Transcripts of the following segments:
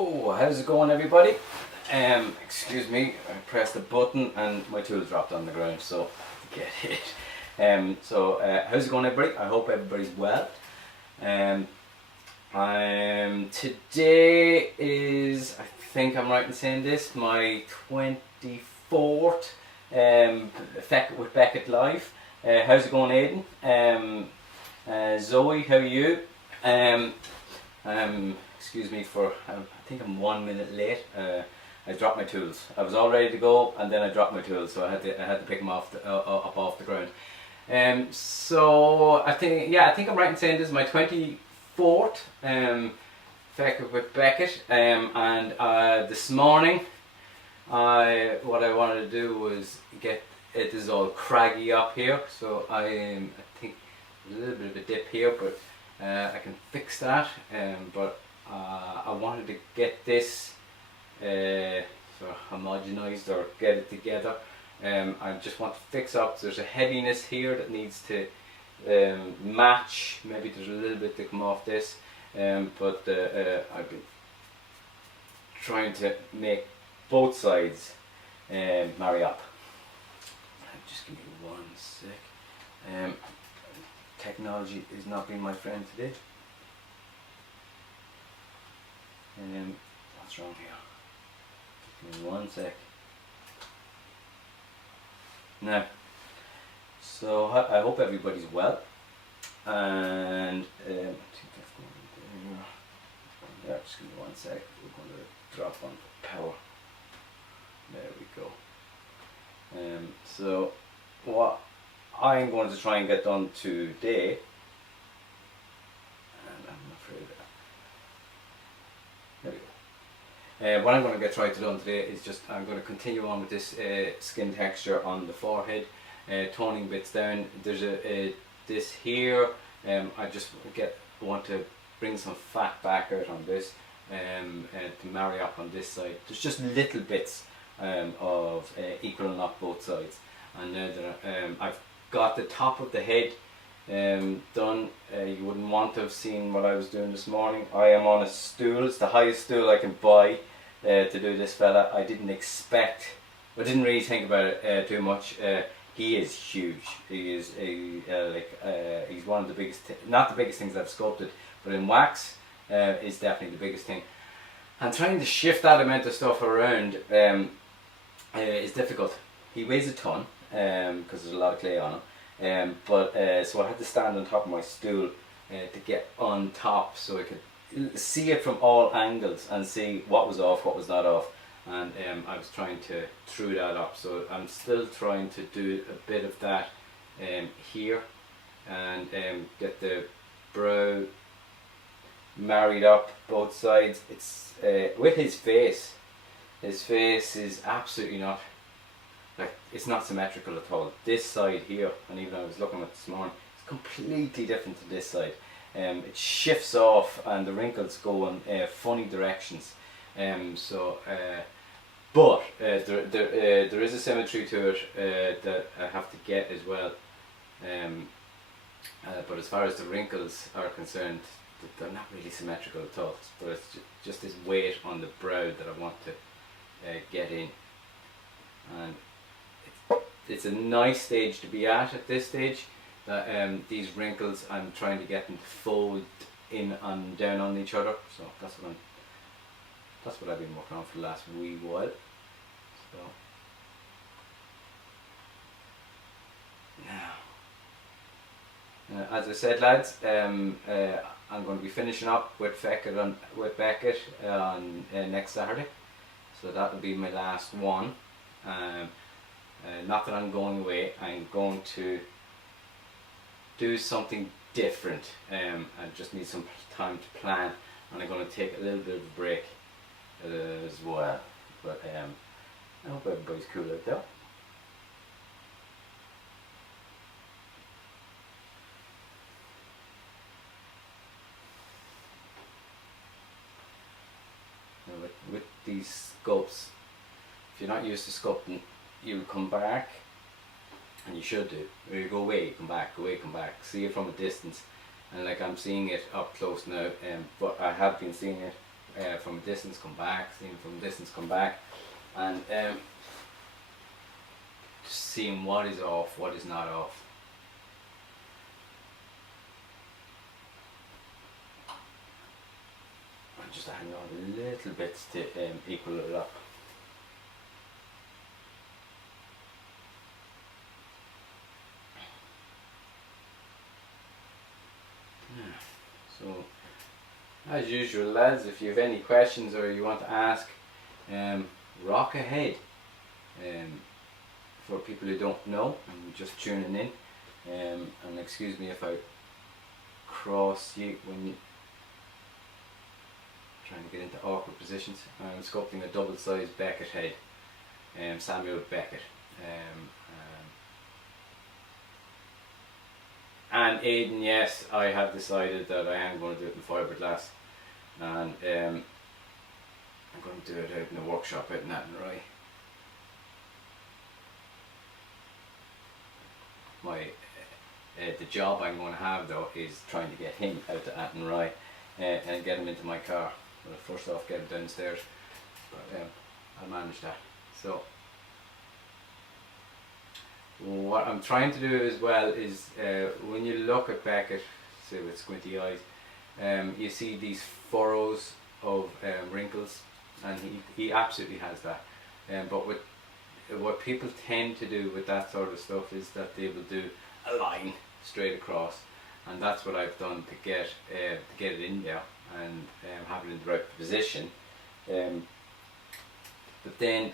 So, how's it going, everybody? Excuse me, I pressed the button and my tool dropped on the ground, so get it. How's it going, everybody? I hope everybody's well. Today is, I think I'm right in saying this, my 24th Feck with Beckett live. How's it going, Aidan? Zoe, how are you? Excuse me for, I think I'm 1 minute late. I dropped my tools. I was all ready to go, and then I dropped my tools, so I had to pick them off up off the ground. So I think I'm right in saying this is my 24th Feck with Beckett. And this morning, what I wanted to do was get it is all craggy up here. So I think there's a little bit of a dip here, but I can fix that. But I wanted to get this sort of homogenized or get it together. I just want to fix up. There's a heaviness here that needs to match. Maybe there's a little bit to come off this, but I've been trying to make both sides marry up. Just give me 1 sec. Technology is not being my friend today. What's wrong here? Give me 1 sec. Now, so I hope everybody's well, and I think that's going there. Just give me 1 sec. We're going to drop on power. There we go. So what I'm going to try and get done today, and I'm afraid that there we go. What I'm going to try to do today is just I'm going to continue on with this skin texture on the forehead, toning bits down. There's this here. I just want to bring some fat back out on this, to marry up on this side. There's just little bits of equaling up both sides, and now that I've got the top of the head done. You wouldn't want to have seen what I was doing this morning. I am on a stool. It's the highest stool I can buy to do this fella. I didn't really think about it too much. He is huge. He is he's one of the biggest, not the biggest things I've sculpted, but in wax is definitely the biggest thing. And trying to shift that amount of stuff around is difficult. He weighs a ton because there's a lot of clay on him. So I had to stand on top of my stool to get on top so I could see it from all angles and see what was off, what was not off, and I was trying to true that up. So I'm still trying to do a bit of that here and get the brow married up both sides. It's with his face. His face is absolutely not. Like, it's not symmetrical at all. This side here, and even I was looking at this morning, it's completely different to this side. It shifts off and the wrinkles go in funny directions. But there is a symmetry to it that I have to get as well. But as far as the wrinkles are concerned, they're not really symmetrical at all. But it's just this weight on the brow that I want to get in. And it's a nice stage to be at this stage. That these wrinkles, I'm trying to get them to fold in and down on each other. So that's what I've been working on for the last wee while. So now, as I said, lads, I'm going to be finishing up with Beckett on next Saturday. So that will be my last one. Not that I'm going away. I'm going to do something different. I just need some time to plan, and I'm going to take a little bit of a break as well. But I hope everybody's cool out there. With these sculpts, if you're not used to sculpting, you come back, and you should do. Or you go away, come back, go away, come back. See it from a distance, and like I'm seeing it up close now. But I have been seeing it from a distance, come back, see him from a distance, come back, and just seeing what is off, what is not off. And just adding on little bits to equal it up. So, as usual, lads, if you have any questions or you want to ask, rock ahead. For people who don't know and just tuning in, and excuse me if I cross you when you trying to get into awkward positions. I'm sculpting a double-sized Beckett head, Samuel Beckett. And Aidan, yes, I have decided that I am going to do it in fiberglass, and I'm going to do it out in the workshop out in Athenry. The job I'm going to have though is trying to get him out to Athenry and get him into my car. Well, first off, get him downstairs, but I'll manage that. So what I'm trying to do as well is when you look at Beckett, say with squinty eyes, you see these furrows of wrinkles, and he absolutely has that. But what people tend to do with that sort of stuff is that they will do a line straight across, and that's what I've done to get it in there and have it in the right position. But then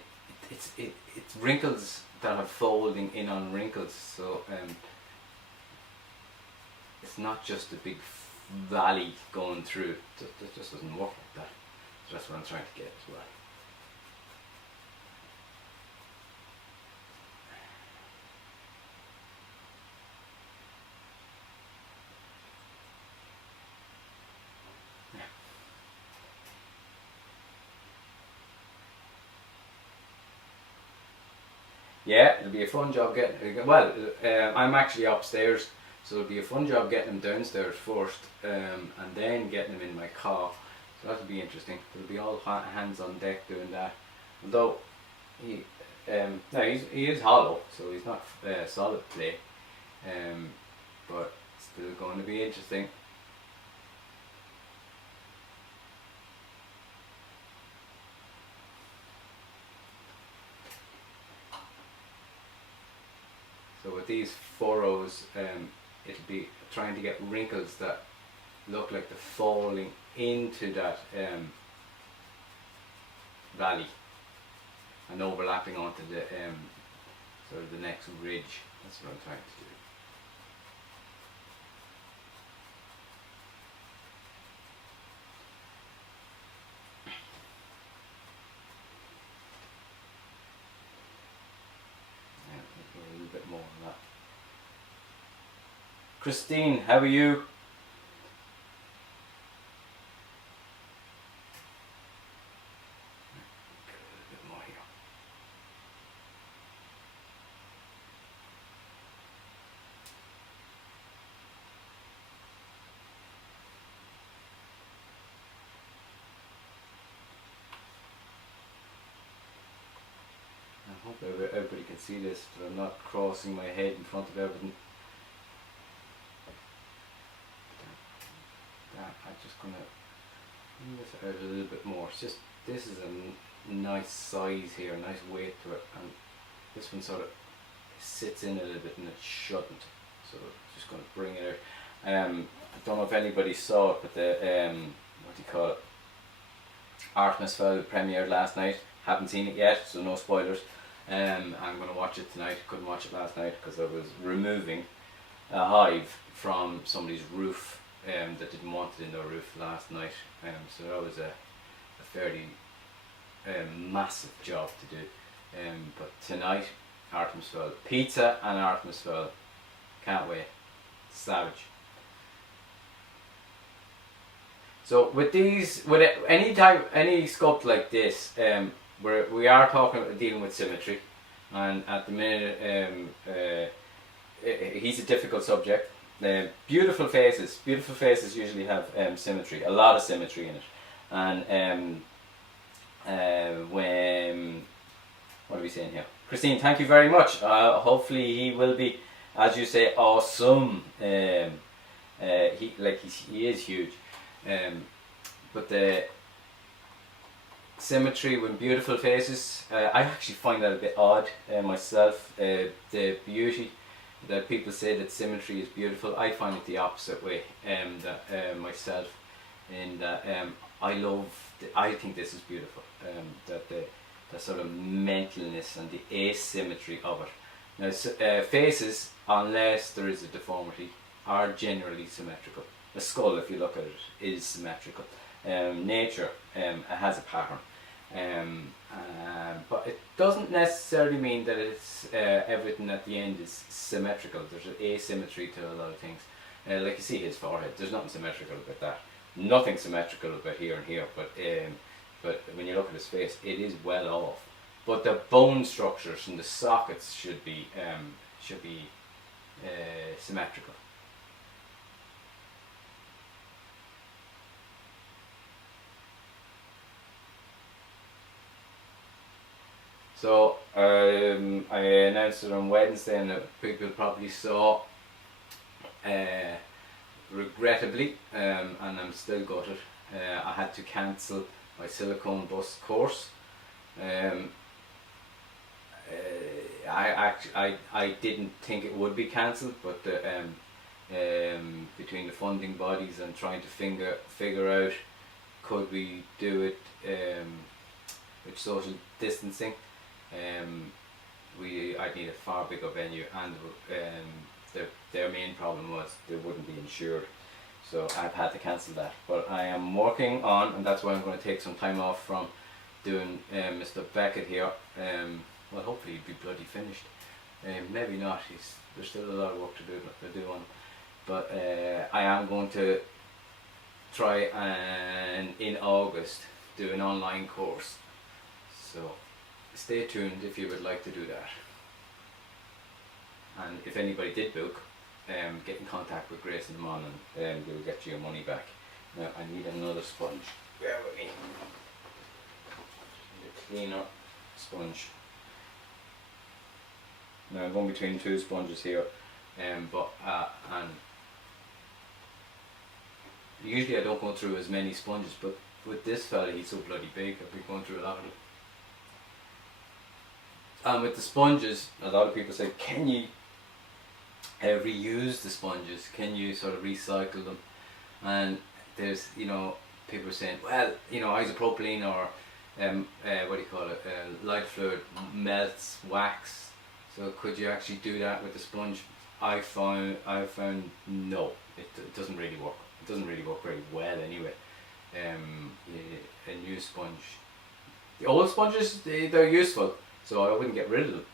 it's wrinkles that are folding in on wrinkles, so it's not just a big valley going through. It just doesn't work like that. So that's what I'm trying to get as well. Yeah, it'll be a fun job getting. Well, I'm actually upstairs, so it'll be a fun job getting him downstairs first, and then getting him in my car. So that'll be interesting. It'll be all hands on deck doing that. Although he is hollow, so he's not solid clay, but still going to be interesting. So with these furrows, it'll be trying to get wrinkles that look like they're falling into that valley and overlapping onto the sort of the next ridge. That's what I'm trying to do. A little bit more on that. Christine, how are you? Get a little bit more here. I hope everybody can see this, but I'm not crossing my head in front of everything. I'm just going to move it out a little bit more. It's just, this is a nice size here, a nice weight to it, and this one sort of sits in a little bit and it shouldn't. So just going to bring it out. I don't know if anybody saw it, but the, what do you call it? Artemis Fowl premiered last night. Haven't seen it yet, so no spoilers. I'm going to watch it tonight. Couldn't watch it last night because I was removing a hive from somebody's roof that didn't want it in their roof last night. So that was a fairly massive job to do. But tonight, Artemis Fowl. Pizza and Artemis Fowl. Can't wait. Savage. So with these, with any sculpt like this, we are dealing with symmetry, and at the minute he's a difficult subject. Beautiful faces usually have symmetry, a lot of symmetry in it, And when, what are we saying here? Christine, thank you very much. Hopefully he will be, as you say, awesome. He is huge. But the symmetry with beautiful faces, I actually find that a bit odd myself. The beauty that people say that symmetry is beautiful, I find it the opposite way. Myself, in that I think this is beautiful. That the sort of mentalness and the asymmetry of it. Now, faces, unless there is a deformity, are generally symmetrical. A skull, if you look at it, is symmetrical. Nature has a pattern, but it doesn't necessarily mean that it's everything at the end is symmetrical. There's an asymmetry to a lot of things. Like you see his forehead, there's nothing symmetrical about that. Nothing symmetrical about here and here, but when you look at his face, it is well off. But the bone structures and the sockets should be symmetrical. So I announced it on Wednesday, and people probably saw, regrettably, and I'm still gutted, I had to cancel my silicone bust course. I didn't think it would be cancelled, but between the funding bodies and trying to figure out could we do it with social distancing, I'd need a far bigger venue, and their main problem was they wouldn't be insured. So I've had to cancel that, but I am working on, and that's why I'm going to take some time off from doing Mr. Beckett here. Well, hopefully he'll be bloody finished. Maybe not. There's still a lot of work to do on him. But I am going to try and in August do an online course. So stay tuned if you would like to do that. And if anybody did book, get in contact with Grace and Mon, and we'll get you your money back. Now I need another sponge. Bear with me. A cleaner sponge. Now I'm going between two sponges here, and usually I don't go through as many sponges, but with this fella, he's so bloody big, I've been going through a lot of them. And with the sponges, a lot of people say, can you reuse the sponges? Can you sort of recycle them? And there's, people are saying, well, isopropylene or what do you call it, light fluid melts wax. So could you actually do that with the sponge? I found no, it doesn't really work. It doesn't really work very well anyway. A new sponge, the old sponges, they're useful, so I wouldn't get rid of them.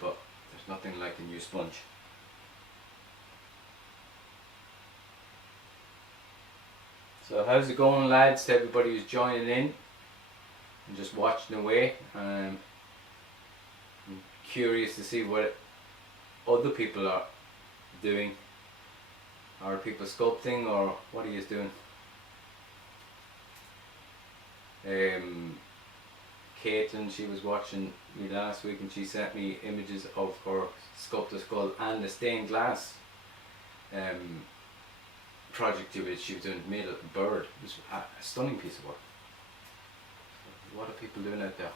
But there's nothing like a new sponge. So how's it going, lads? To everybody who's joining in and just watching away. I'm curious to see what other people are doing. Are people sculpting, or what are you doing? Caitlin, she was watching me last week and she sent me images of her sculpted skull and the stained glass project she was doing, made a bird. It was a stunning piece of work. What are people doing out there?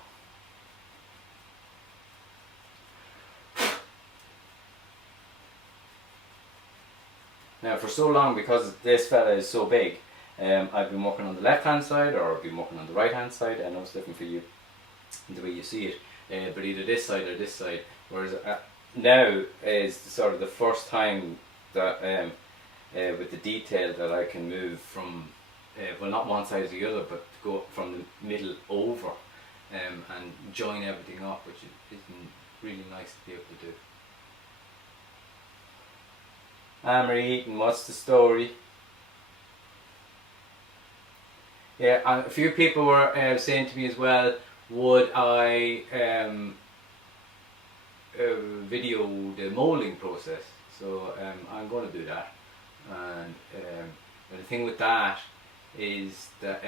Now for so long, because this fella is so big, I've been working on the left hand side, or I've been working on the right hand side. I know it's different for you, the way you see it, but either this side or this side. Whereas now is sort of the first time that with the detail that I can move from, well, not one side to the other, but go from the middle over and join everything up, which is really nice to be able to do. Amory Eaton, what's the story? Yeah, a few people were saying to me as well, would I video the moulding process? So I'm going to do that. And but the thing with that is that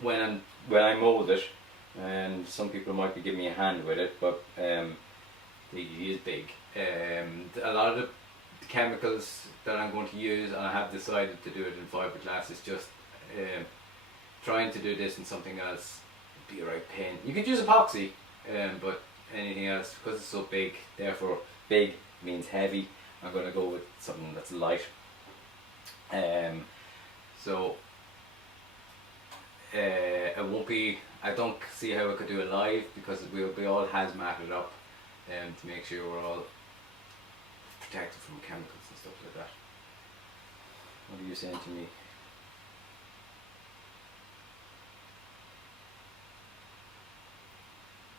when I mould it, and some people might be giving me a hand with it, but it is big. A lot of the chemicals that I'm going to use, and I have decided to do it in fiberglass, is just trying to do this in something else would be a right pain. You could use epoxy, but anything else, because it's so big, therefore big means heavy, I'm going to go with something that's light. So it won't be, I don't see how I could do it live, because we'll be all hazmated up to make sure we're all protected from chemicals and stuff like that. What are you saying to me?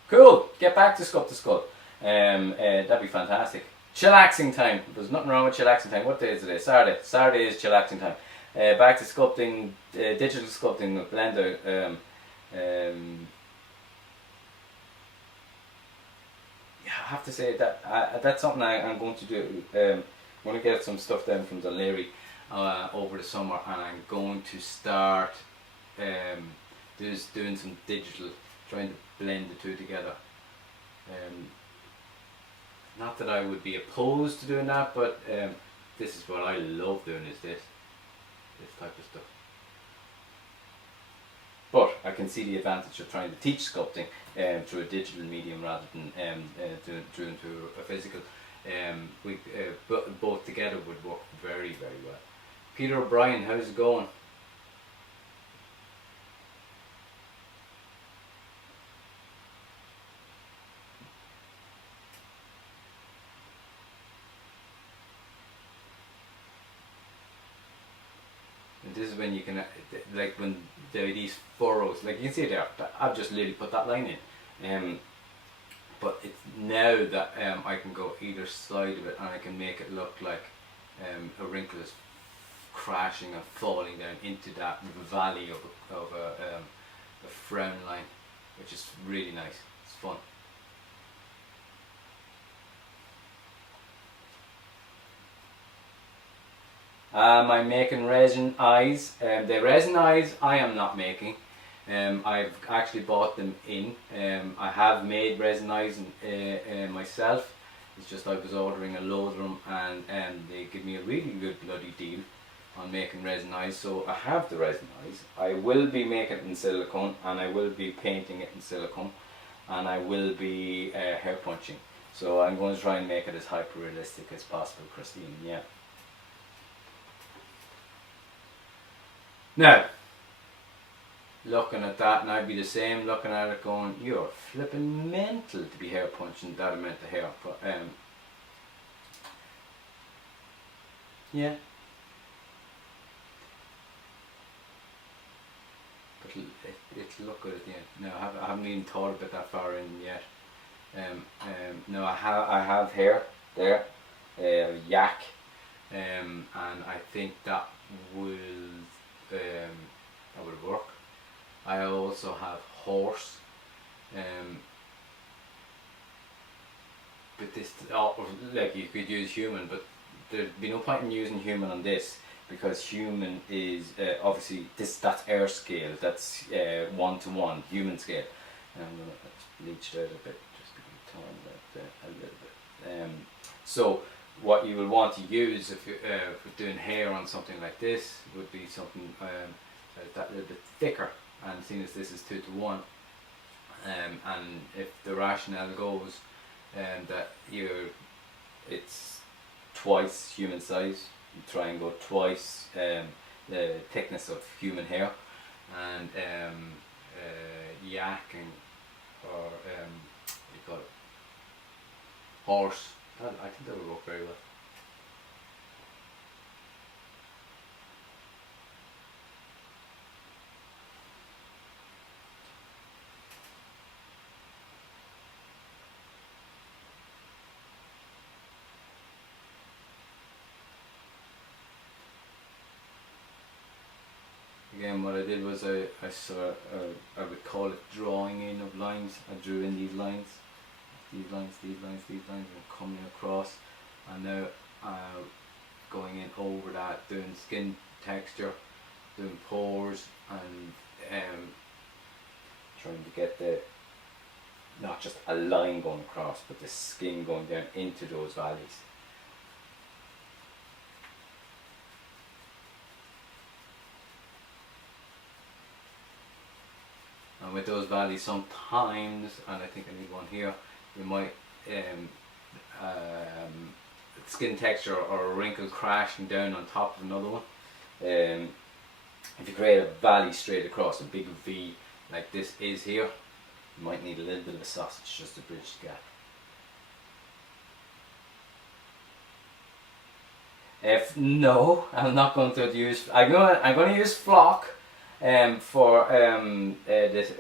Cool, get back to Sculpt the Skull. That'd be fantastic. Chillaxing time. There's nothing wrong with chillaxing time. What day is it today? Saturday. Saturday is chillaxing time. Back to sculpting, digital sculpting with Blender. Yeah, I have to say that that's something I'm going to do. I'm going to get some stuff down from Dunleary over the summer, and I'm going to start just doing some digital, trying to blend the two together. Not that I would be opposed to doing that, but this is what I love doing, is this type of stuff. But I can see the advantage of trying to teach sculpting through a digital medium rather than doing through a physical. Both together would work very, very well. Peter O'Brien, how's it going? And this is when you can, like when there are these furrows, like you can see there, I've just literally put that line in. But it's now that I can go either side of it, and I can make it look like a wrinkle is crashing and falling down into that valley of a frown line, which is really nice. It's fun. I'm making resin eyes. The resin eyes I am not making. I've actually bought them in. I have made resin eyes myself. It's just I was ordering a load of them, and they give me a really good bloody deal on making resin eyes. So I have the resin eyes. I will be making it in silicone, and I will be painting it in silicone, and I will be hair punching. So I'm going to try and make it as hyper realistic as possible, Christine. Yeah. Now, looking at that, and I'd be the same, looking at it going, you're flipping mental to be hair punching that amount of hair. But yeah. But it'll look good at the end. No, I haven't even thought about that far in yet. No, I have hair there, yak, and I think that will work. I also have horse, but this, like you could use human, but there'd be no point in using human on this, because human is obviously that's air scale, that's 1-to-1 human scale. And I'm gonna bleach it out a bit, just to be torn a little bit. So what you will want to use if you're doing hair on something like this would be something that little bit thicker, and seeing as this is 2-to-1, and if the rationale goes that it's twice human size, you try and go twice the thickness of human hair, and yak or what do you call it, horse. I think that would work very well. Again, what I did was I saw, I would call it drawing in of lines. I drew in these lines, and coming across, and now going in over that, doing skin texture, doing pores, and trying to get the, not just a line going across, but the skin going down into those valleys. And with those valleys sometimes, and I think I need one here, you might skin texture or a wrinkle crashing down on top of another one. If you create a valley straight across, a big V like this is here, you might need a little bit of a sausage just to bridge the gap. No, I'm not going to use. I'm going to use flock for this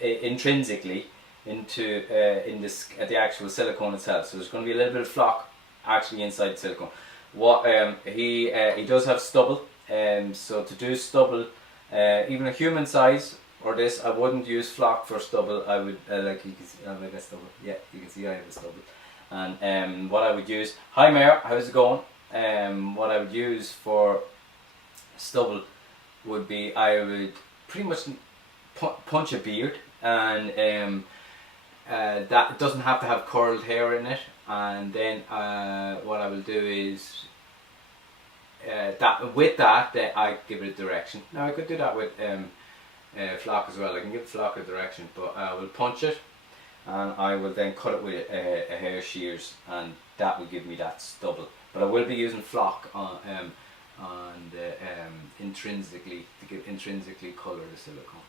intrinsically into in this the actual silicone itself. So there's going to be a little bit of flock actually inside the silicone. What he does have stubble, so to do stubble, even a human size or this, I wouldn't use flock for stubble. I would like you can see, I have a stubble. Yeah, you can see I have a stubble. And what I would use, hi Mayor, how's it going? What I would use for stubble would be, I would pretty much punch a beard, and that doesn't have to have curled hair in it. And then what I will do is that I give it a direction. Now I could do that with flock as well. I can give flock a direction, but I will punch it, and I will then cut it with a hair shears, and that will give me that stubble. But I will be using flock on the intrinsically, to give intrinsically colour the silicone.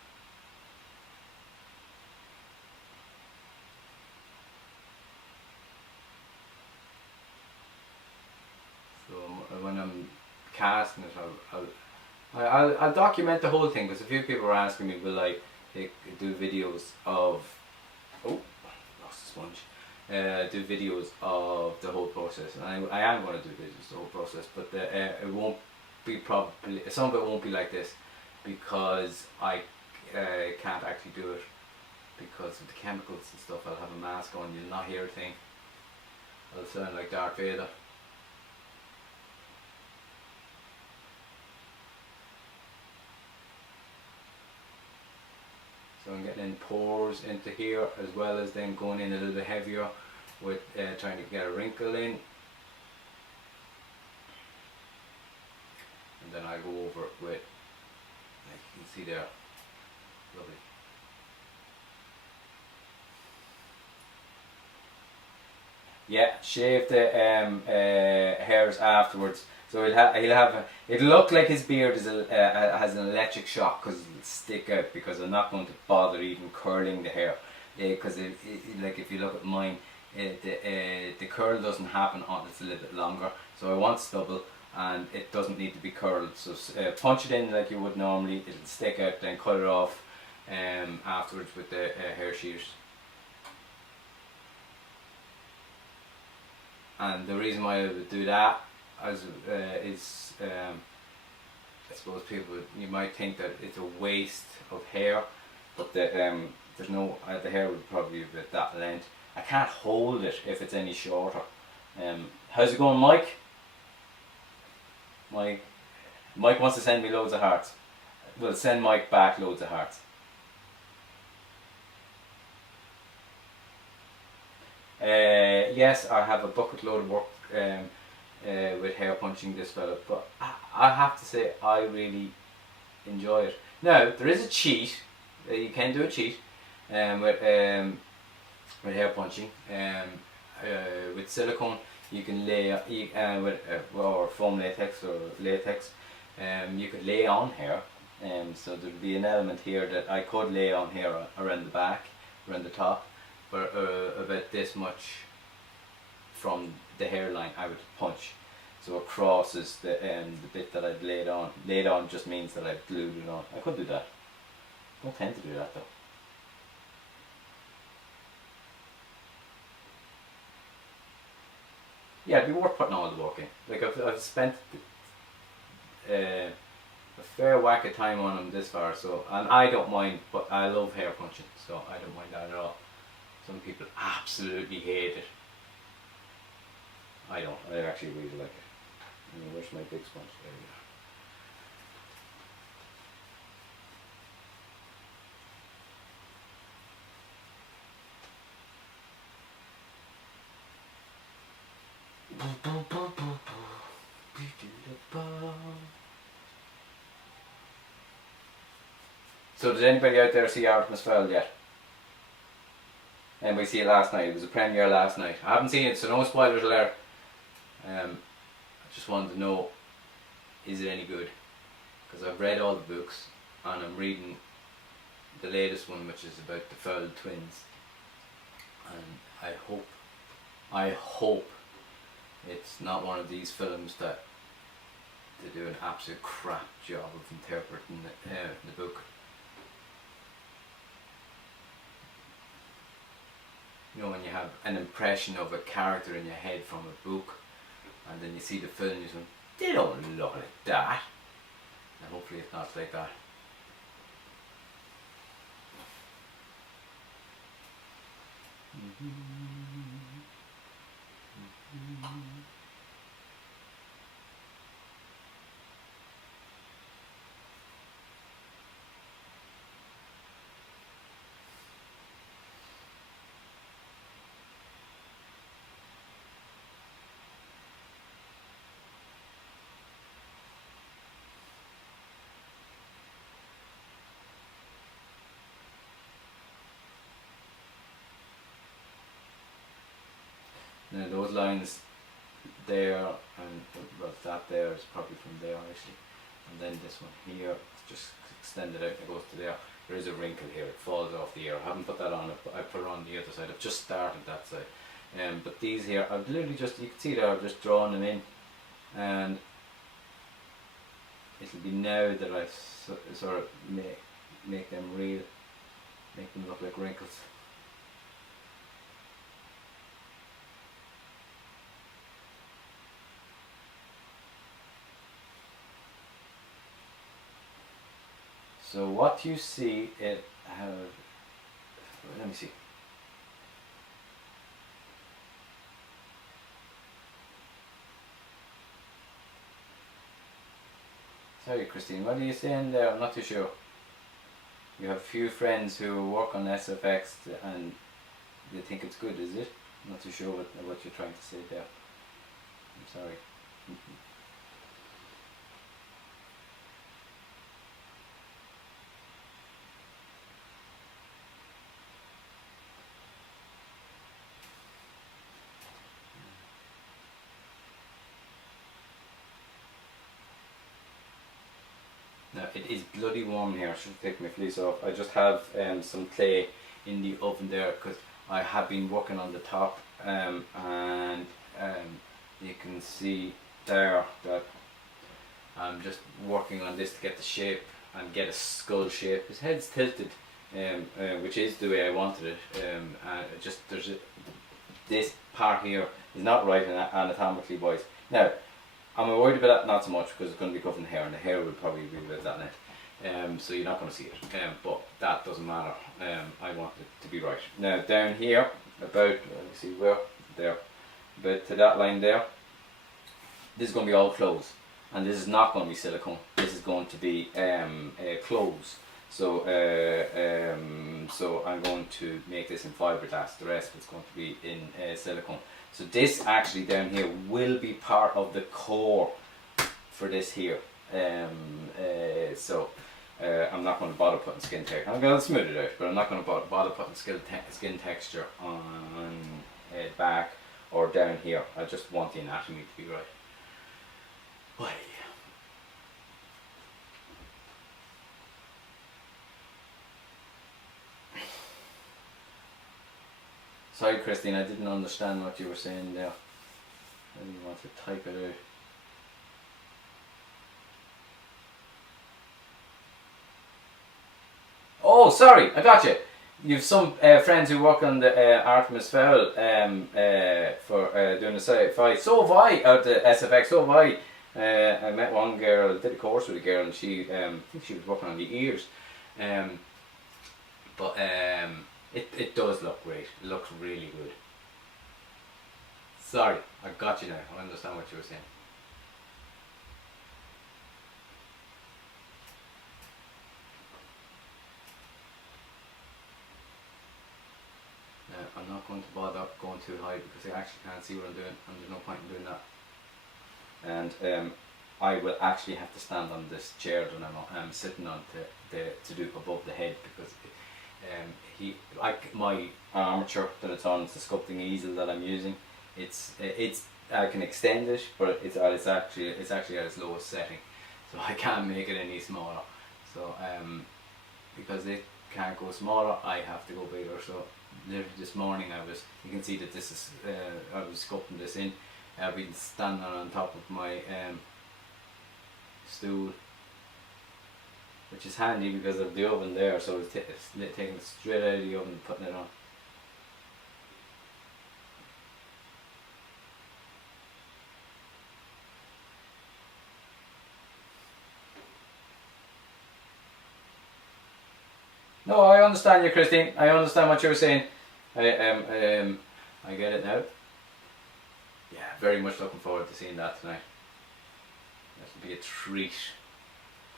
So when I'm casting it, I'll document the whole thing, because a few people are asking me, will I do videos of, oh, lost the sponge. Do videos of the whole process, and I am going to do videos of the whole process, but it won't be probably, some of it won't be like this, because I can't actually do it because of the chemicals and stuff. I'll have a mask on, you'll not hear a thing. I'll sound like Darth Vader. So I'm getting in pores into here, as well as then going in a little bit heavier with trying to get a wrinkle in. And then I go over it with, like you can see there, lovely. Yeah, shave the hairs afterwards. So it'll look like his beard is has an electric shock, because it'll stick out, because I'm not going to bother even curling the hair, because like if you look at mine, the curl doesn't happen until it's a little bit longer. So I want stubble, and it doesn't need to be curled. So punch it in like you would normally, it'll stick out, then cut it off afterwards with the hair shears. And the reason why I would do that is I suppose people, you might think that it's a waste of hair, but there's no, the hair would probably be at that length. I can't hold it if it's any shorter. How's it going, Mike? Mike wants to send me loads of hearts. We'll send Mike back loads of hearts. Yes, I have a bucket load of work with hair punching this fella, but I have to say I really enjoy it. Now there is a cheat. You can do a cheat with hair punching. With silicone, you can lay with or foam latex or latex. You could lay on hair. So there'd be an element here that I could lay on hair around the back, around the top. But about this much from the hairline I would punch, so it crosses the bit that I've laid on. Laid on just means that I've glued it on. I could do that. Don't tend to do that though. Yeah, it'd be worth putting all the work in. Like I've spent a fair whack of time on them this far, so, and I don't mind, but I love hair punching, so I don't mind that at all. Some people absolutely hate it. I don't. I actually really like it. Where's my big sponge? There we go. So did anybody out there see Artemis Fowl yet? Anybody see it last night? It was a premiere last night. I haven't seen it, so no spoilers alert. I just wanted to know, is it any good? Because I've read all the books and I'm reading the latest one, which is about the Fowl twins, and I hope it's not one of these films that they do an absolute crap job of interpreting the book. You know, when you have an impression of a character in your head from a book, and then you see the film and you think, they don't look like that. And hopefully it's not like that. Now those lines there, and well, that there is probably from there actually, and then this one here, it's just extended out and it goes to there. There is a wrinkle here, it falls off the ear. I haven't put that on it, but I put it on the other side. I've just started that side. But these here, I've literally just, you can see there, I've just drawn them in, and it'll be now that I sort of make them real, make them look like wrinkles. So what you see, let me see. Sorry Christine, what are you saying there? I'm not too sure. You have few friends who work on SFX and they think it's good, is it? I'm not too sure what you're trying to say there. I'm sorry. Now it is bloody warm here. I should take my fleece off. I just have some clay in the oven there because I have been working on the top, and you can see there that I'm just working on this to get the shape and get a skull shape. His head's tilted, which is the way I wanted it. Just this part here is not right anatomically wise. Now, am I worried about that? Not so much, because it's going to be covering the hair, and the hair will probably be about that net. So you're not going to see it. But that doesn't matter. I want it to be right. Now down here, about, let me see where, there, about to that line there, this is going to be all clothes. And this is not going to be silicone. This is going to be clothes. So so I'm going to make this in fiberglass. The rest is going to be in silicone. So this actually down here will be part of the core for this here. I'm not going to bother putting skin texture. I'm going to smooth it out, but I'm not going to bother putting skin texture on back or down here. I just want the anatomy to be right. Why? Sorry Christine, I didn't understand what you were saying there. I didn't want to type it out. Oh, sorry, I got you. You've some friends who work on the Artemis Fowl for doing the sci-fi. So have I, the SFX, so have I. I met one girl, did a course with a girl, and she, I think she was working on the ears. It does look great. It looks really good. Sorry, I got you now. I understand what you were saying. Now, I'm not going to bother going too high because I actually can't see what I'm doing, and there's no point in doing that. And I will actually have to stand on this chair that I'm sitting on to do above the head, because he, like my armature that it's on, it's the sculpting easel that I'm using. It's I can extend it, but it's actually at its lowest setting, so I can't make it any smaller. So because it can't go smaller, I have to go bigger. So literally this morning you can see that this is I was sculpting this in. I've been standing on top of my stool, which is handy because of the oven there, so it's taking it straight out of the oven and putting it on. No, I understand you, Christine. I understand what you were saying. I get it now. Yeah, very much looking forward to seeing that tonight. That'll be a treat.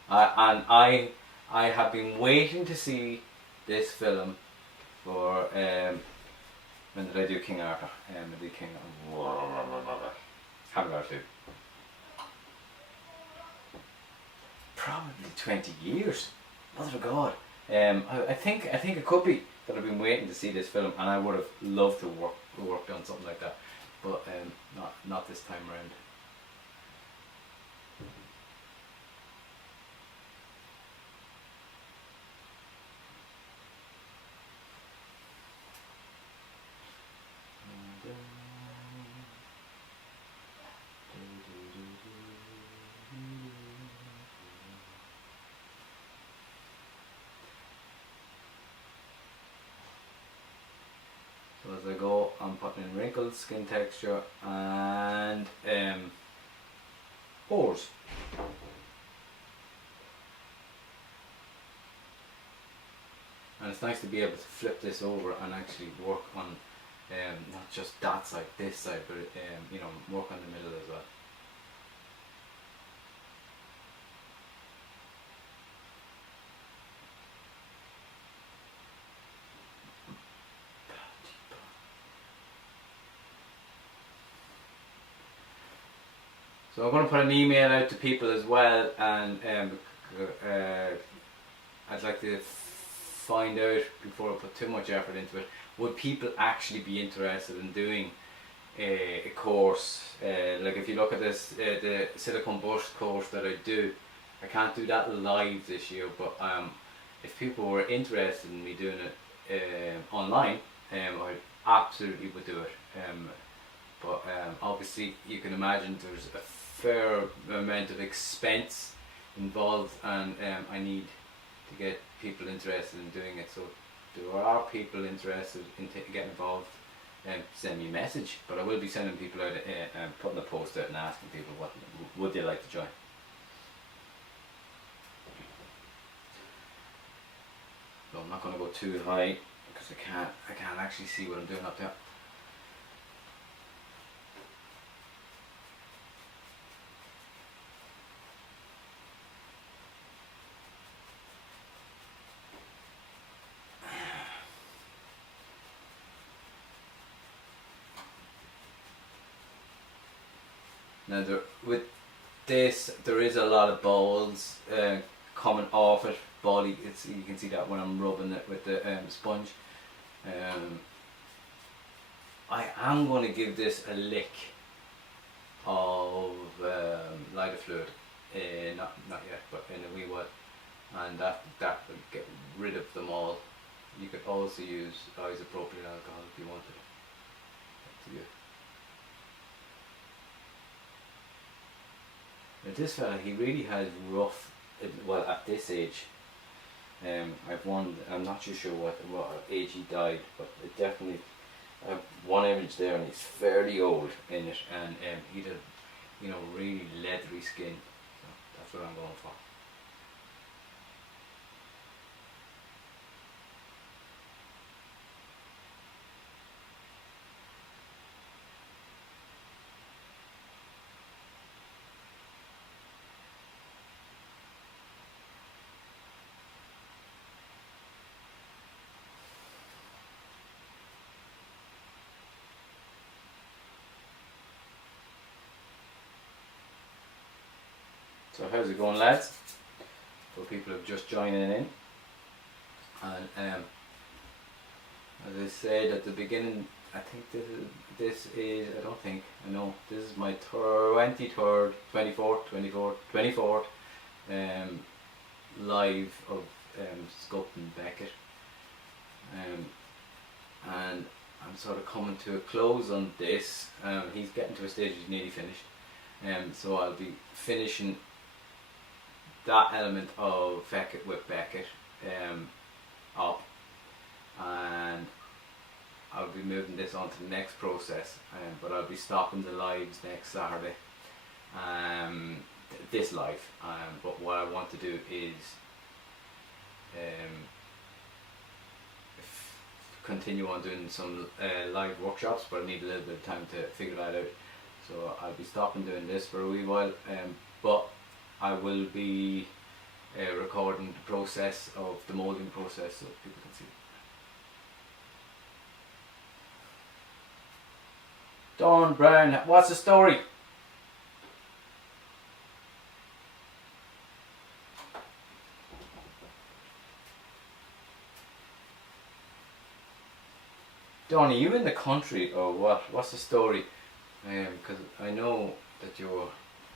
And I have been waiting to see this film for when did I do King Arthur? I did King Arthur. Haven't got to. Probably 20 years. Mother of God. I think it could be that I've been waiting to see this film, and I would have loved to work on something like that, but not this time around. So as I go, I'm putting in wrinkles, skin texture, and pores. And it's nice to be able to flip this over and actually work on not just that side, this side, but you know, work on the middle as well. So I'm going to put an email out to people as well, and I'd like to find out, before I put too much effort into it, would people actually be interested in doing a course? Like if you look at this, the silicone burst course that I do, I can't do that live this year, but if people were interested in me doing it online, I absolutely would do it. But obviously you can imagine there's a fair amount of expense involved, and I need to get people interested in doing it. So if there are people interested in getting involved, send me a message. But I will be sending people out, putting a post out and asking people what would they like to join. So I'm not going to go too high because I can't actually see what I'm doing up there. Now with this, there is a lot of balls coming off it. You can see that when I'm rubbing it with the sponge. I am going to give this a lick of lighter fluid, not yet, but in a wee while, and that will get rid of them all. You could also use isopropyl alcohol if you wanted. Up to you. Now this fella, he really has rough, well at this age, I'm not too sure what age he died, but it definitely, I have one image there and he's fairly old in it, and he had, you know, really leathery skin, so that's what I'm going for. So how's it going, lads? For people who are just joining in, and as I said at the beginning, I think this is I don't think I know this is my 23rd, 24th live of sculpting Beckett, and I'm sort of coming to a close on this. He's getting to a stage he's nearly finished, so I'll be finishing that element of Feck with Beckett up, and I'll be moving this on to the next process, but I'll be stopping the lives next Saturday, this live, but what I want to do is continue on doing some live workshops, but I need a little bit of time to figure that out, so I'll be stopping doing this for a wee while, but I will be recording the process of the moulding process so people can see. Dawn Brown, what's the story? Dawn, are you in the country or what? What's the story? Because I know that you were,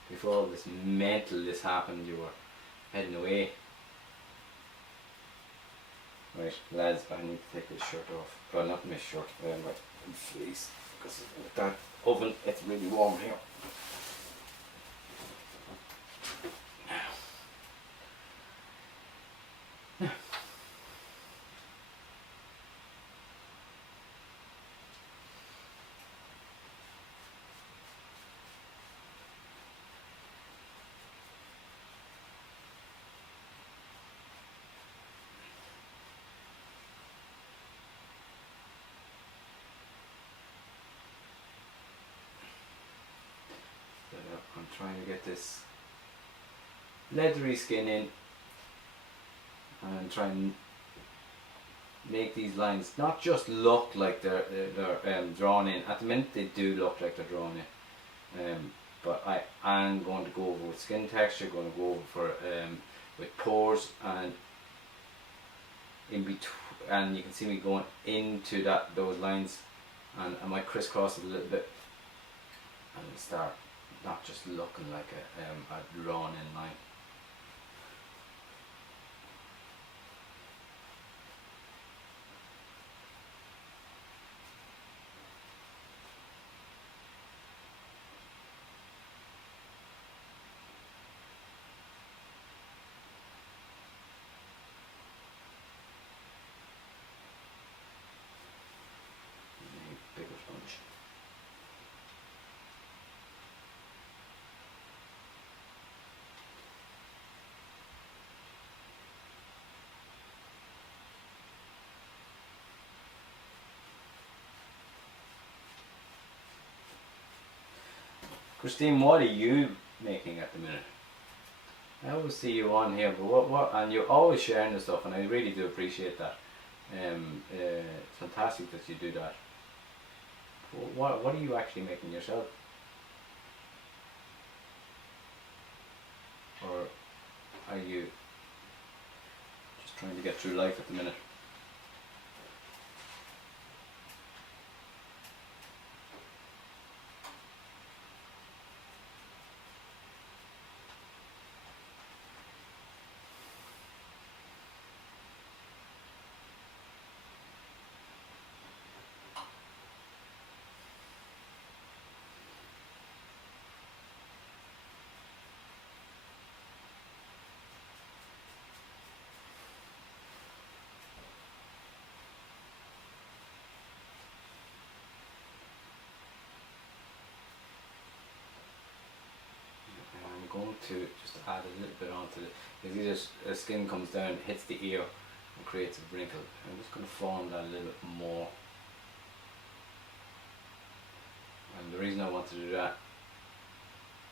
before all this this happened, you were heading away. Right, lads, I need to take this shirt off. Well, not my shirt, my fleece. Because with that oven, it's really warm here. I'm trying to get this leathery skin in and try and make these lines not just look like they're drawn in. At the minute they do look like they're drawn in, but I am going to go over with skin texture, going to go over for with pores, and in between, and you can see me going into those lines, and I might crisscross it a little bit and start not just looking like a drawn in line. Bigger sponge. Christine, what are you making at the minute? I always see you on here, but what and you're always sharing the stuff, and I really do appreciate that. It's fantastic that you do that. What are you actually making yourself? Or are you just trying to get through life at the minute? Going to just add a little bit onto it. If you just the skin comes down, hits the ear, and creates a wrinkle. I'm just going to form that a little bit more. And the reason I want to do that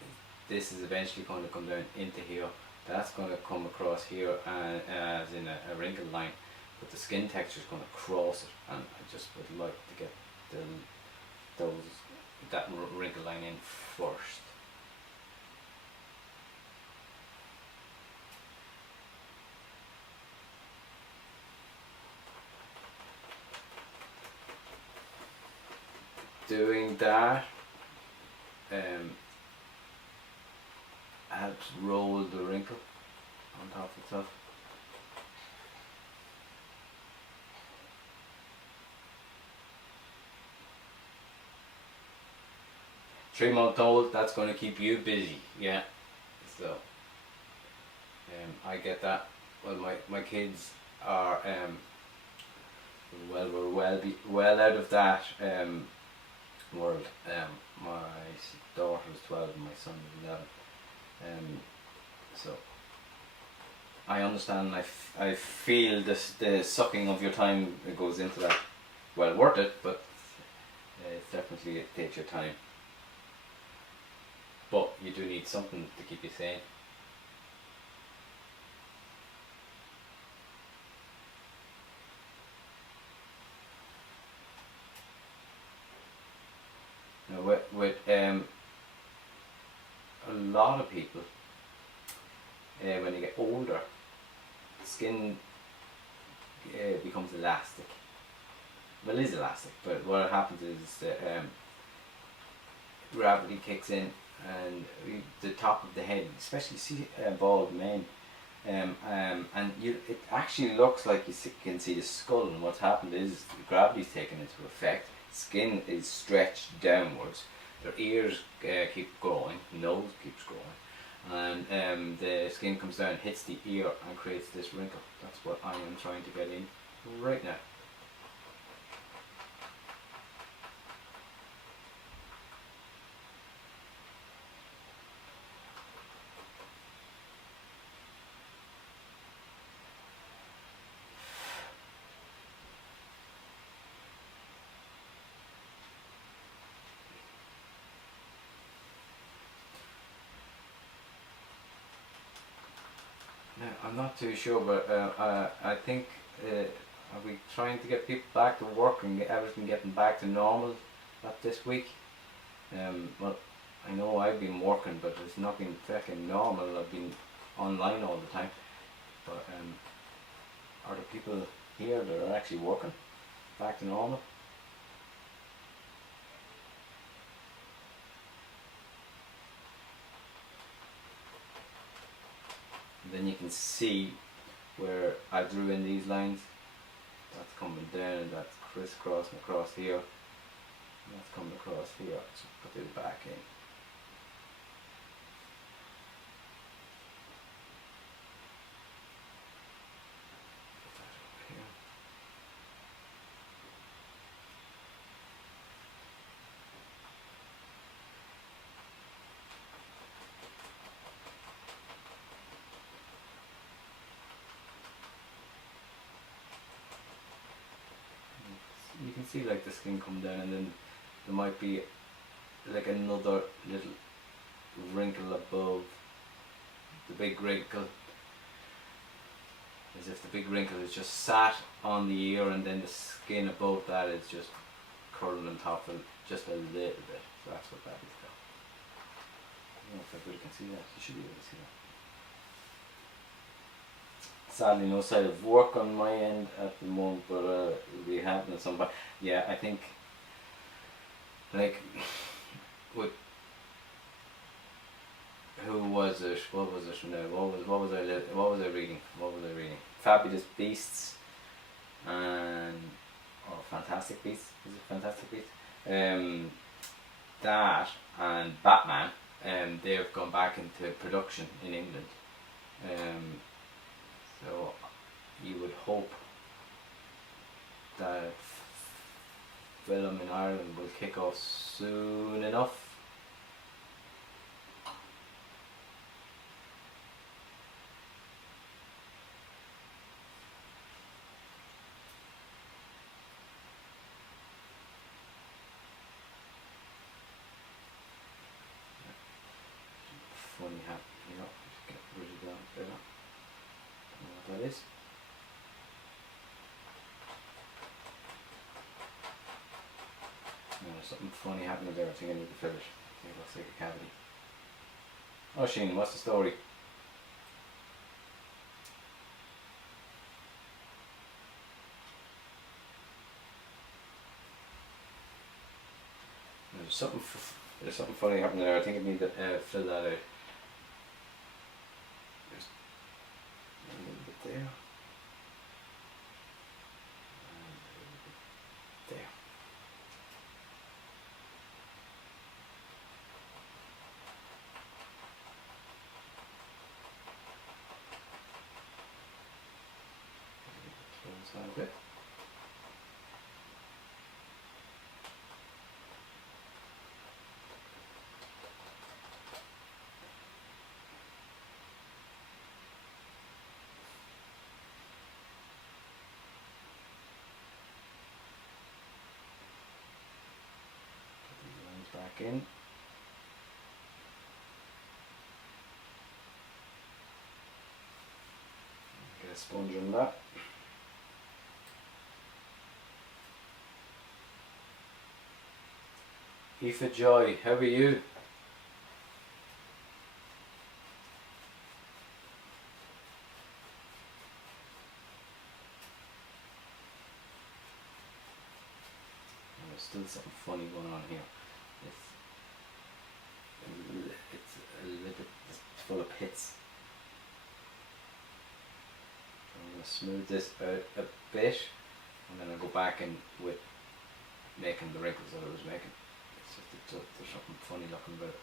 is this is eventually going to come down into here. That's going to come across here and as in a wrinkle line, but the skin texture is going to cross it, and I just would like to get that wrinkle line in first. doing that helps roll the wrinkle on top of itself. Three-month-old, that's going to keep you busy, yeah. So, I get that. Well, my kids are we're well out of that world. My daughter is 12 and my son is 11. So I understand. I feel the sucking of your time that goes into that. Well, worth it, but it's definitely, it takes your time. But you do need something to keep you sane. Now, with a lot of people, when you get older, skin becomes elastic. Well, it is elastic, but what happens is that gravity kicks in, and the top of the head, especially see bald men, and it actually looks like you can see the skull. And what's happened is gravity's taken into effect. Skin is stretched downwards. Their ears keep growing, nose keeps growing, and the skin comes down, hits the ear, and creates this wrinkle. That's what I am trying to get in right now. Now, I'm not too sure, but I think are we trying to get people back to work and get everything getting back to normal this week? Well, I know I've been working, but it's not been fucking normal. I've been online all the time. But are there people here that are actually working back to normal? Then you can see where I drew in these lines. That's coming down, and that's crisscrossing across here. And that's coming across here. So put this back in. Put that over here. You can see like the skin come down, and then there might be like another little wrinkle above the big wrinkle, as if the big wrinkle is just sat on the ear, and then the skin above that is just curling on top of just a little bit. So that's what that is. I don't know if everybody can see that. You should be able to see that. Sadly, no side of work on my end at the moment, but it'll be happening at some point. Yeah, I think, like, with, who was it? What was it now? What was I reading? Fabulous Beasts and Fantastic Beasts. Is it Fantastic Beasts? That and Batman. They've gone back into production in England. So you would hope that film in Ireland will kick off soon enough. Funny hat, just get rid of that there. Don't know what that is. No, there's something funny happening there. I think I need to fill it. It looks like a cavity. Oh, Shane, what's the story? there's something funny happening there. I think I need to fill that out. There's a little bit there. There. Close that a bit. Put these lines back in. Get a sponge on that. Aoife Joy, how are you? There's still something funny going on here. It's a little bit full of pits. I'm going to smooth this out a bit, and then I'll go back in with making the wrinkles that I was making. It's just there's something funny looking about it.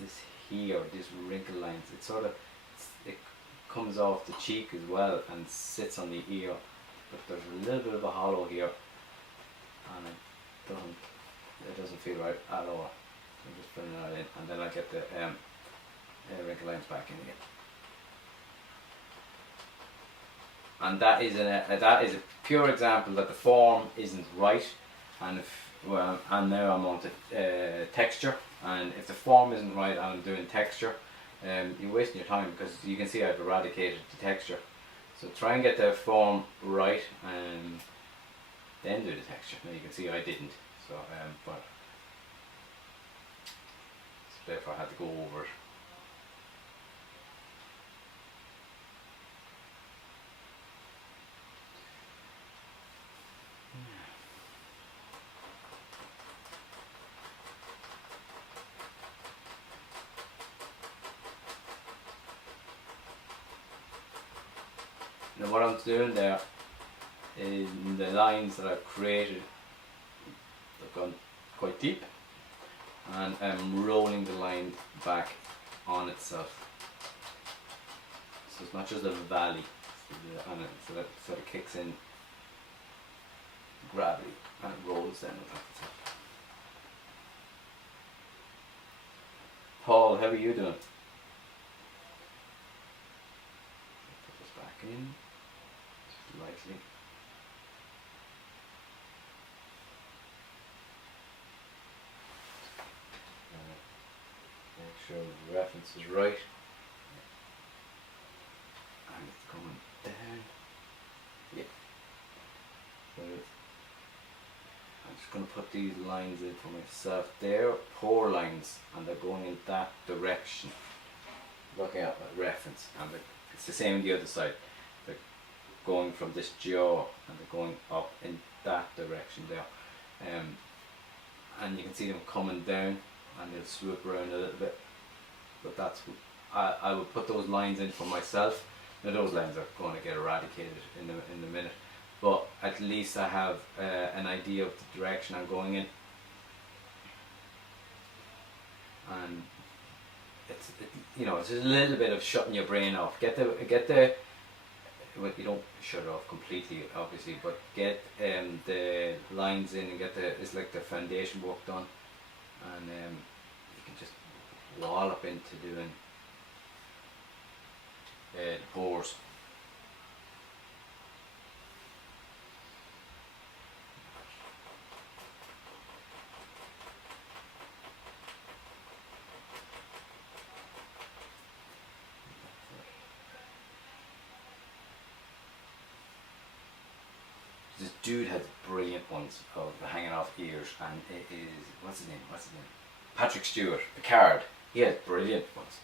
This here, these wrinkle lines, it comes off the cheek as well and sits on the ear, but there's a little bit of a hollow here, and it doesn't feel right at all. So I'm just filling that in, and then I get the wrinkle lines back in again. And that is a pure example that the form isn't right, and and now I'm on to texture. And if the form isn't right and I'm doing texture, you're wasting your time, because you can see I've eradicated the texture. So try and get the form right and then do the texture. Now you can see I didn't, so but so therefore I had to go over it. Now what I'm doing there is the lines that I've created have gone quite deep, and I'm rolling the line back on itself. So it's not just a valley, so that sort of kicks in gravity and it rolls down the back itself. Paul, how are you doing? Put this back in. Lightly. Make sure the reference is right. And it's coming down. Yeah. So I'm just going to put these lines in for myself. They're pore lines, and they're going in that direction. Looking at my reference, and it's the same on the other side. Going from this jaw, and they're going up in that direction there, and you can see them coming down, and they'll swoop around a little bit, but that's I would put those lines in for myself. Now those lines are going to get eradicated in the minute, but at least I have an idea of the direction I'm going in, and it's it's a little bit of shutting your brain off. Get the well, you don't shut it off completely, obviously, but get the lines in and it's like the foundation work done, and you can just wallop into doing the pores. dude has brilliant ones of hanging off ears, and it is, what's his name? Patrick Stewart, Picard. He has brilliant ones.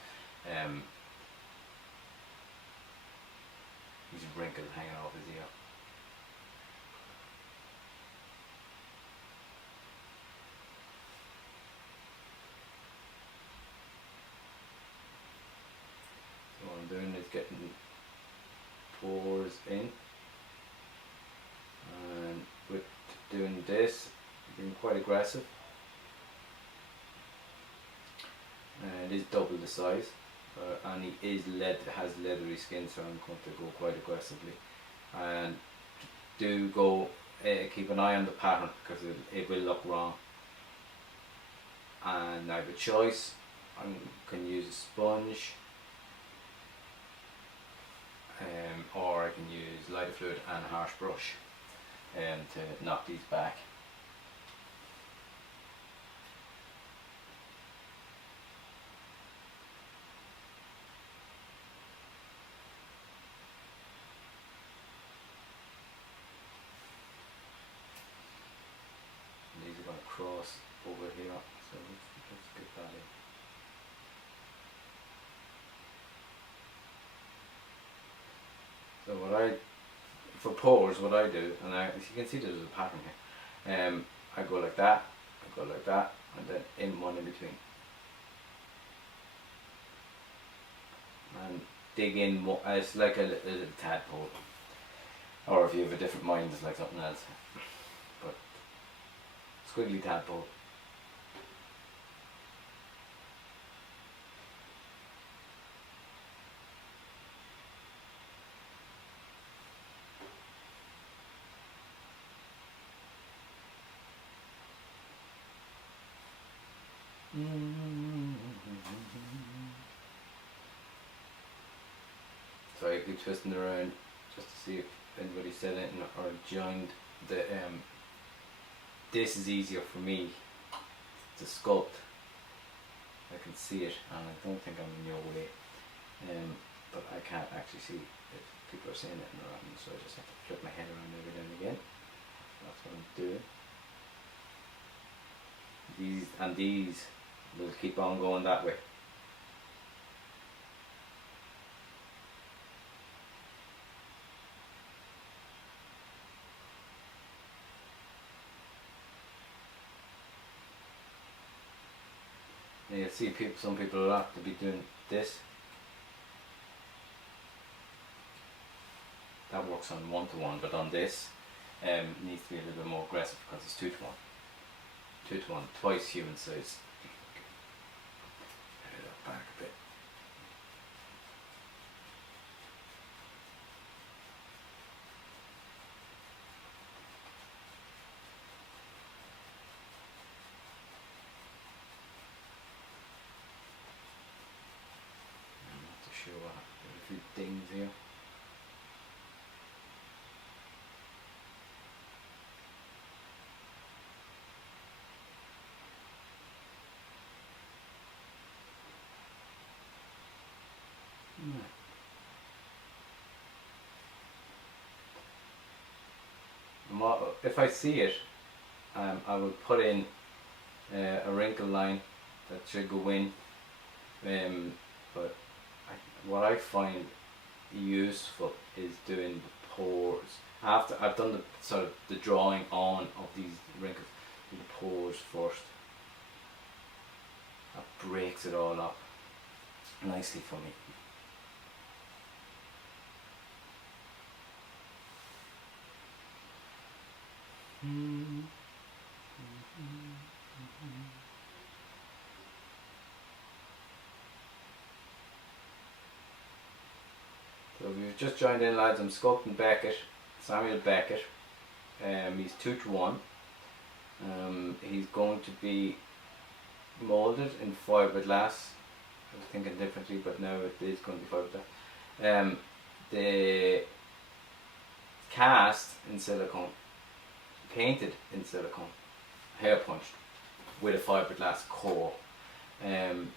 He's wrinkled hanging off his ear. So what I'm doing is getting pores in, and with doing this, being quite aggressive. And it is double the size, and he has leathery skin, so I'm going to go quite aggressively. And do go keep an eye on the pattern, because it will look wrong. And I have a choice. I can use a sponge, or I can use lighter fluid and a harsh brush to knock these back. These are going to cross over here, so let's get that in. So for pores, what I do, and as you can see there's a pattern here, I go like that, and then in one in between. And dig in more, it's like a little tadpole. Or if you have a different mind, it's like something else. But squiggly tadpole. So I keep twisting around just to see if anybody said anything or joined the this is easier for me to sculpt. I can see it, and I don't think I'm in your way, but I can't actually see if people are saying it around me, so I just have to flip my head around every now and again. That's what I'm doing. These will keep on going that way. And you'll see some people will have to be doing this. That works on 1-to-1, but on this needs to be a little bit more aggressive because it's 2-to-1. 2-to-1, twice human size. Head it back a bit. I'm not too sure what happened. There's a few dings here. If I see it, I will put in a wrinkle line that should go in, but what I find useful is doing the pores. After I've done the drawing on of these wrinkles, do the pores first. That breaks it all up nicely for me. So if you've just joined in, lads, I'm sculpting Beckett, Samuel Beckett. He's 2-to-1. He's going to be moulded in fiberglass. I was thinking differently, but now it is going to be fiberglass. The cast in silicone, painted in silicone, hair punched with a fiberglass core, and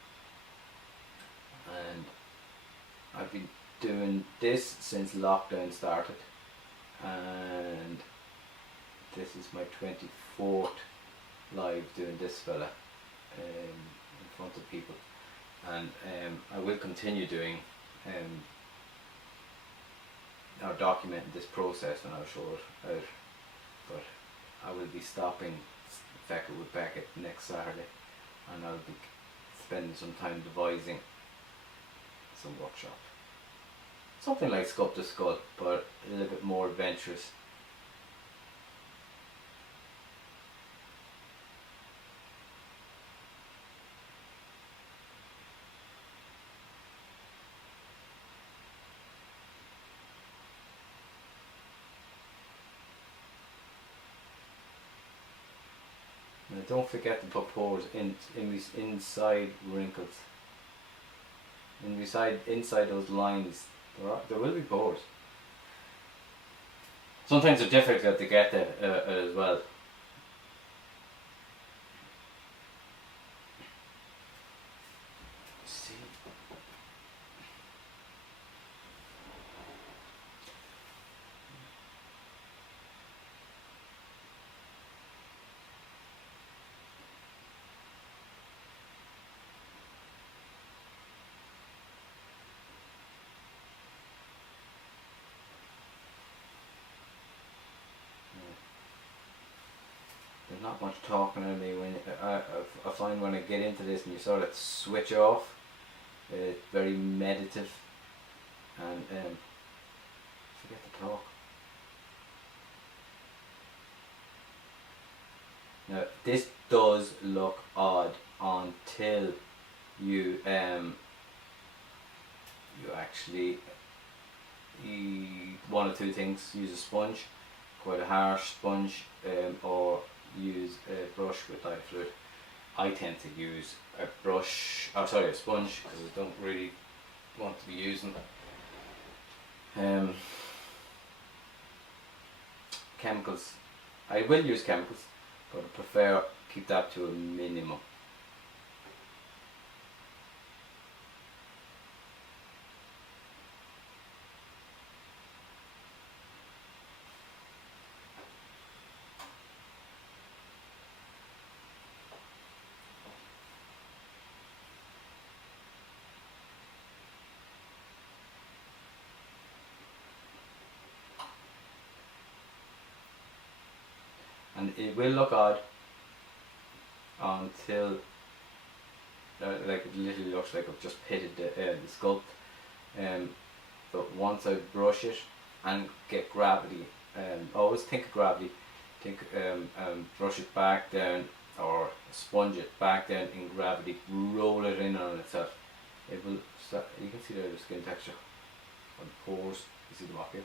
I've been doing this since lockdown started, and this is my 24th live doing this fella in front of people, and I will continue doing or documenting this process, and I'll show it out, but I will be stopping Feck with Beckett next Saturday, and I'll be spending some time devising some workshop. Something like Sculpt a Skull, but a little bit more adventurous. Now don't forget to put pores inside wrinkles. Inside those lines, there will be pores. Sometimes they're difficult to get there as well. See. There's not much talking in me when I find when I get into this and you sort of switch off. It's very meditative, and forget to talk. Now this does look odd until you you actually one or two things. Use a sponge, quite a harsh sponge, or use a brush with dye fluid. I tend to use a sponge, because I don't really want to be using chemicals. I will use chemicals, but I prefer keep that to a minimum. And it will look odd until like it literally looks like I've just pitted the sculpt, but once I brush it and get gravity, always think of gravity, brush it back down or sponge it back down in gravity, roll it in on itself, it will start. You can see the skin texture on the pores, you see them up here.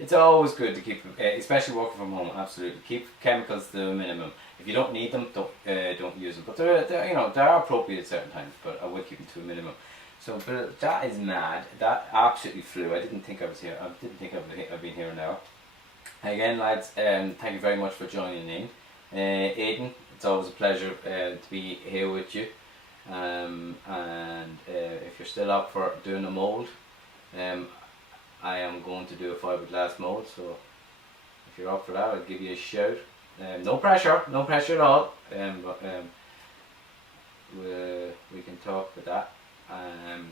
It's always good to keep, especially working from home. Absolutely, keep chemicals to a minimum. If you don't need them, don't use them. But they are appropriate at certain times. But I will keep them to a minimum. So, but that is mad. That absolutely flew. I didn't think I was here. I didn't think I've been here an hour. Again, lads, thank you very much for joining in. Aidan, it's always a pleasure to be here with you. And if you're still up for doing a mould, I am going to do a fiberglass mould, so if you're up for that, I'll give you a shout. No pressure at all, but we can talk with that.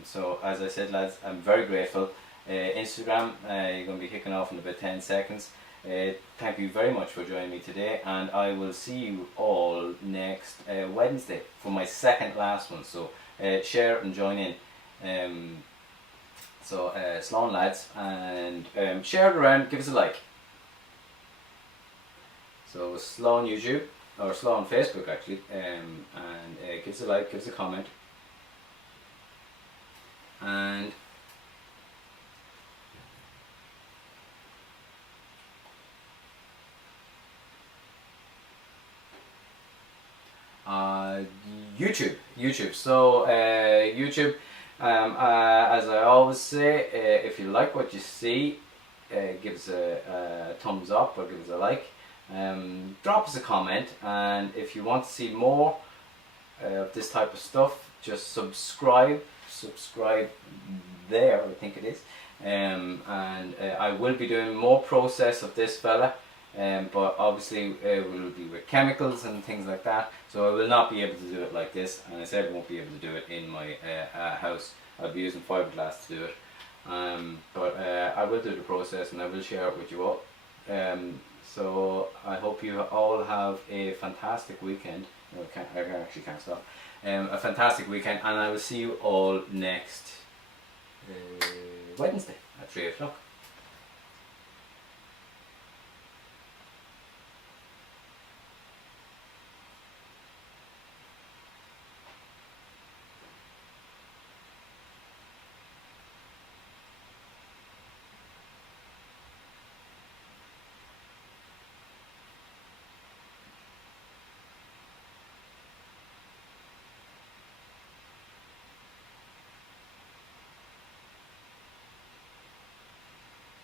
So as I said, lads, I'm very grateful. Instagram, you're going to be kicking off in about 10 seconds. Thank you very much for joining me today, and I will see you all next Wednesday for my second last one, so share and join in. So Slán, lads, and share it around, give us a like. So Slán YouTube, or Slán Facebook actually, and give us a like, give us a comment. And YouTube. So YouTube, As I always say, if you like what you see, give us a thumbs up or give us a like. Drop us a comment, and if you want to see more of this type of stuff, just subscribe there, I think it is. And I will be doing more process of this fella, but obviously it will be with chemicals and things like that, so I will not be able to do it like this, and I said I won't be able to do it in my house. I'll be using fiberglass to do it, but I will do the process and I will share it with you all. So I hope you all have a fantastic weekend. No, I actually can't stop. A fantastic weekend, and I will see you all next Wednesday at 3 o'clock.